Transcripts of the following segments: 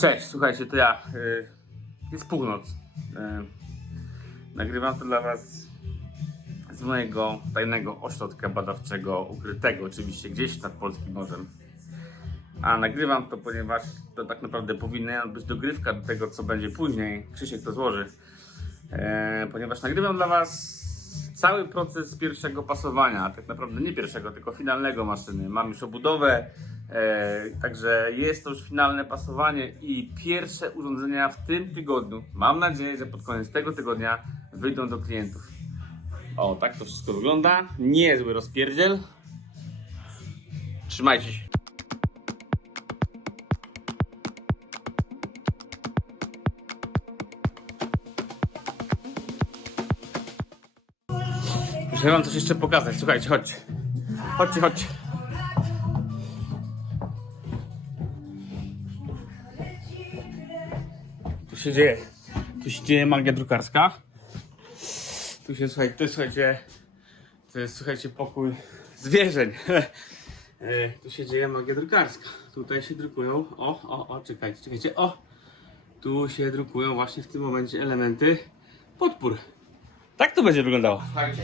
Cześć, słuchajcie, to ja. y, Jest północ. Y, Nagrywam to dla Was z mojego tajnego ośrodka badawczego, ukrytego oczywiście gdzieś nad polskim morzem. A nagrywam to, ponieważ to tak naprawdę powinna być dogrywka do tego, co będzie później. Krzysiek to złoży. E, ponieważ nagrywam dla Was cały proces pierwszego pasowania, tak naprawdę nie pierwszego, tylko finalnego maszyny. Mam już obudowę, e, także jest to już finalne pasowanie i pierwsze urządzenia w tym tygodniu. Mam nadzieję, że pod koniec tego tygodnia wyjdą do klientów. O, tak to wszystko wygląda. Niezły rozpierdziel. Trzymajcie się. Muszę wam coś jeszcze pokazać. Słuchajcie, chodźcie. Chodźcie, chodźcie. Tu się dzieje. Tu się dzieje magia drukarska. Tu się, słuchaj, to jest, słuchajcie, to jest, słuchajcie, pokój zwierzeń. E, tu się dzieje magia drukarska. Tutaj się drukują, o, o, o, czekajcie, czekajcie, o. Tu się drukują właśnie w tym momencie elementy podpór. Tak to będzie wyglądało. Słuchajcie,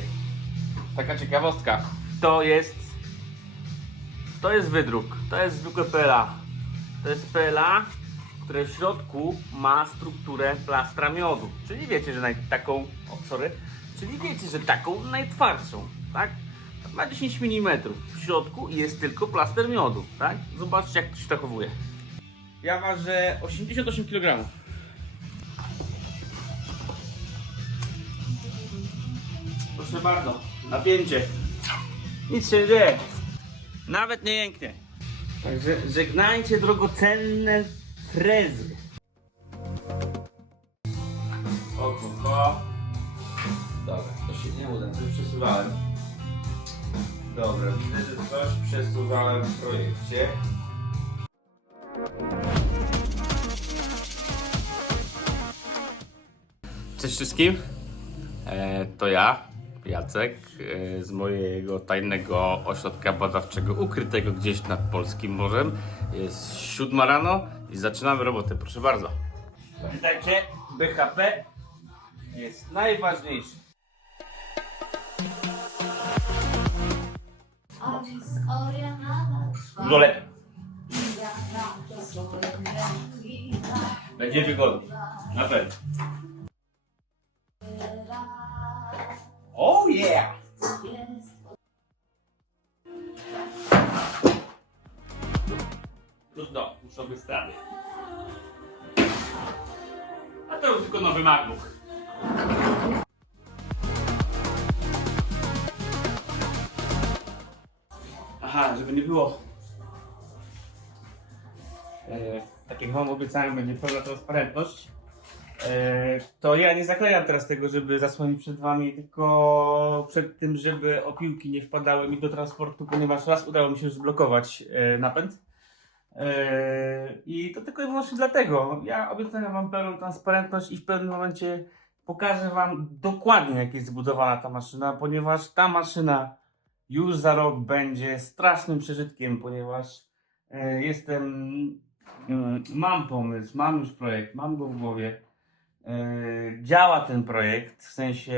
taka ciekawostka. To jest, to jest wydruk, to jest zwykłe PLA. To jest PLA, które w środku ma strukturę plastra miodu. Czyli wiecie, że naj, taką, o sorry, czyli wiecie, że taką najtwardszą, tak? Ma 10 mm w środku jest tylko plaster miodu, tak? Zobaczcie jak to się zachowuje. Ja ważę 88 kg. Proszę bardzo, napięcie. Nic się nie dzieje. Nawet nie jęknie. Także żegnajcie drogocenne frezy. O, ho, ho. Dobra, to się nie uda, coś przesuwałem. Dobra, widzę, że coś przesuwałem w projekcie. Cześć wszystkim. E, to ja, Jacek, e, z mojego tajnego ośrodka badawczego, ukrytego gdzieś nad polskim morzem. Jest siódma rano i zaczynamy robotę. Proszę bardzo. Pamiętajcie, BHP jest najważniejszy. Dużo lepiej. Będzie wygodnie. Na pewno. Oh yeah! Trudno, muszą być straty. A to już tylko nowy MacBook. Aha, żeby nie było. E, tak jak wam obiecałem, będzie pełna transparentność. E, to ja nie zaklejam teraz tego, żeby zasłonić przed wami, tylko przed tym, żeby opiłki nie wpadały mi do transportu, ponieważ raz udało mi się zblokować e, napęd. E, I to tylko i wyłącznie dlatego. Ja obiecuję wam pełną transparentność i w pewnym momencie pokażę wam dokładnie, jak jest zbudowana ta maszyna, ponieważ ta maszyna już za rok będzie strasznym przeżytkiem, ponieważ jestem, e, mam pomysł, mam już projekt, mam go w głowie. E, działa ten projekt, w sensie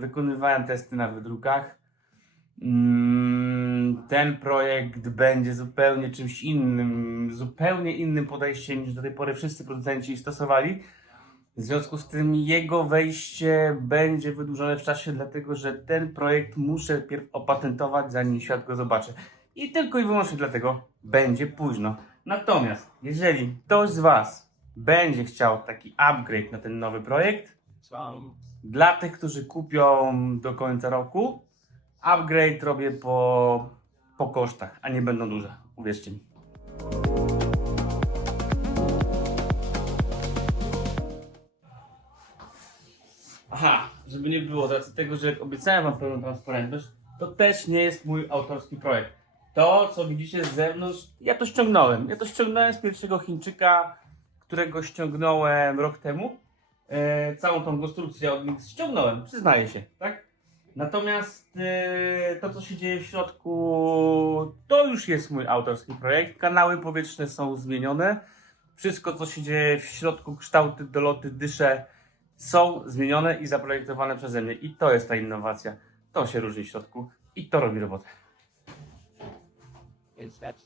wykonywałem testy na wydrukach. Mm, Ten projekt będzie zupełnie czymś innym, zupełnie innym podejściem niż do tej pory wszyscy producenci stosowali. W związku z tym jego wejście będzie wydłużone w czasie, dlatego że ten projekt muszę pierw opatentować, zanim świat go zobaczy. I tylko i wyłącznie dlatego będzie późno. Natomiast jeżeli ktoś z Was będzie chciał taki upgrade na ten nowy projekt, dla tych, którzy kupią do końca roku, upgrade robię po, po kosztach, a nie będą duże. Uwierzcie mi. Aha, żeby nie było, z racji tego, że jak obiecałem Wam pełną transparentność, to też nie jest mój autorski projekt. To, co widzicie z zewnątrz, ja to ściągnąłem. Ja to ściągnąłem z pierwszego Chińczyka, którego ściągnąłem rok temu. E, całą tą konstrukcję od nich ściągnąłem, przyznaję się, tak? Natomiast e, to, co się dzieje w środku, to już jest mój autorski projekt. Kanały powietrzne są zmienione. Wszystko, co się dzieje w środku, kształty, doloty, dysze są zmienione i zaprojektowane przeze mnie. I to jest ta innowacja. To się różni w środku i to robi robotę. That?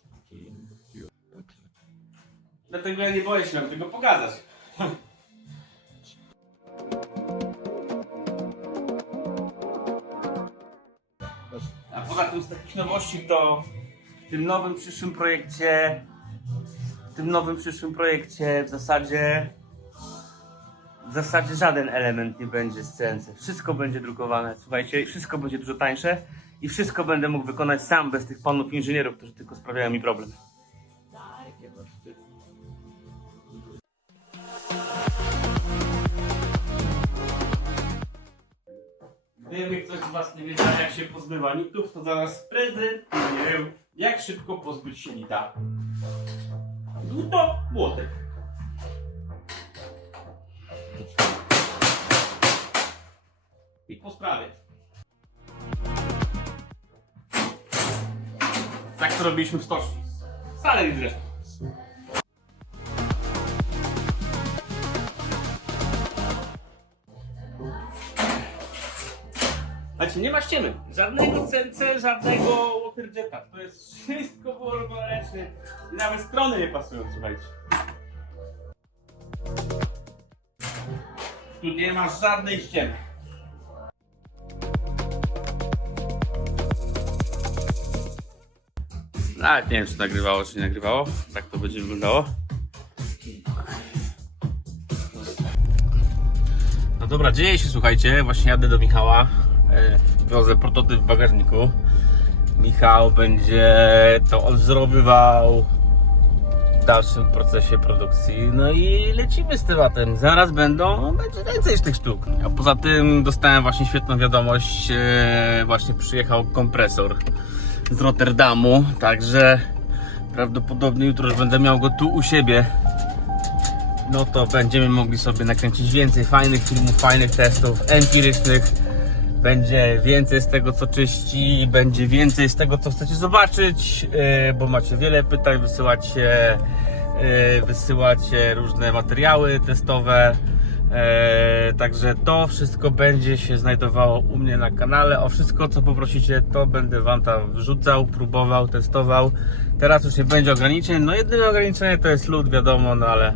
Dlatego ja nie boję się nam tego pokazać. A poza tym z takich nowości to w tym nowym przyszłym projekcie w tym nowym przyszłym projekcie w zasadzie w zasadzie żaden element nie będzie z CNC. Wszystko będzie drukowane, słuchajcie, wszystko będzie dużo tańsze i wszystko będę mógł wykonać sam bez tych panów inżynierów, którzy tylko sprawiają mi problem. Gdyby ktoś z Was nie wiedział, jak się pozbywa nitów, to zaraz prezentuję, jak szybko pozbyć się nita. Dłuto młotek. I po sprawie. Tak to robiliśmy w stoczni. Wcale nie zresztą. Znaczy nie ma ściemy. Żadnego CNC, żadnego waterjeta. To jest wszystko było ręczne. I nawet strony nie pasują, słuchajcie. Tu nie ma żadnej ściemy. Nawet nie wiem, czy nagrywało, czy nie nagrywało. Tak to będzie wyglądało. No dobra, dzieje się, słuchajcie. Właśnie jadę do Michała. E, Wiozę prototyp w bagażniku. Michał będzie to odwzorowywał w dalszym procesie produkcji. No i lecimy z tematem. Zaraz będą, będzie więcej tych sztuk. A poza tym dostałem właśnie świetną wiadomość. E, Właśnie przyjechał kompresor z Rotterdamu. Także prawdopodobnie jutro już będę miał go tu u siebie no to będziemy mogli sobie nakręcić więcej fajnych filmów, fajnych testów empirycznych. Będzie więcej z tego, co czyści, będzie więcej z tego, co chcecie zobaczyć, yy, bo macie wiele pytań, wysyłacie, yy, wysyłacie różne materiały testowe. Yy, także to wszystko będzie się znajdowało u mnie na kanale. O wszystko, co poprosicie, to będę Wam tam wrzucał, próbował, testował. Teraz już nie będzie ograniczeń. No, jedyne ograniczenie to jest lód, wiadomo, no ale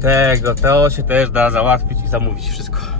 tego, to się też da załatwić i zamówić wszystko.